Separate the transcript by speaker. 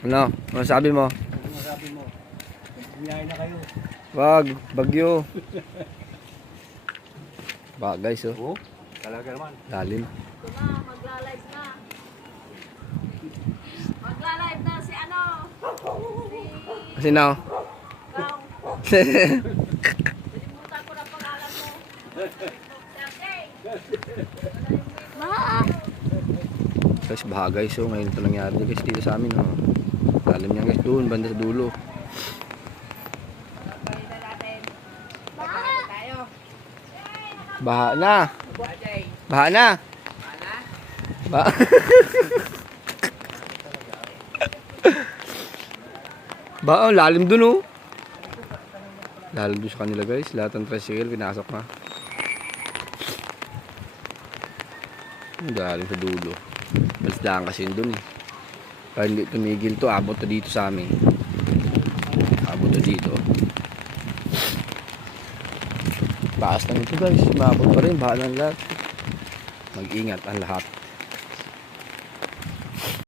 Speaker 1: Ano? Ano sabi mo?
Speaker 2: Ano masabi mo? Bumiyahe na kayo.
Speaker 1: Wag, bagyo. Ba guys, oh.
Speaker 2: Oo, talaga naman.
Speaker 1: Lalim.
Speaker 3: Ito na, magla-live na. Magla-live na si ano?
Speaker 1: Kasi now.
Speaker 3: Gaong. Nalimutan ko na pangalan mo. Sergey. Ma!
Speaker 1: Guys, baha guys, oh. Ngayon ito nangyari guys dito sa amin, oh. Lalim niya guys doon, banda sa dulo.
Speaker 3: Balik na natin. Baha tayo.
Speaker 1: Baha na. Baha na. Baha. Baha, oh, lalim dun, oh. Lalim dun sa kanila guys. Lahat ng tricycle pinasok na. Lalim sa dulo. Balisdaan kasi yun dun, eh. Kaya hindi tumigil to, abot na dito sa amin. Abot na dito. Bakas na nito guys, maabot pa rin, bahala ng lahat. Mag-ingat ang lahat.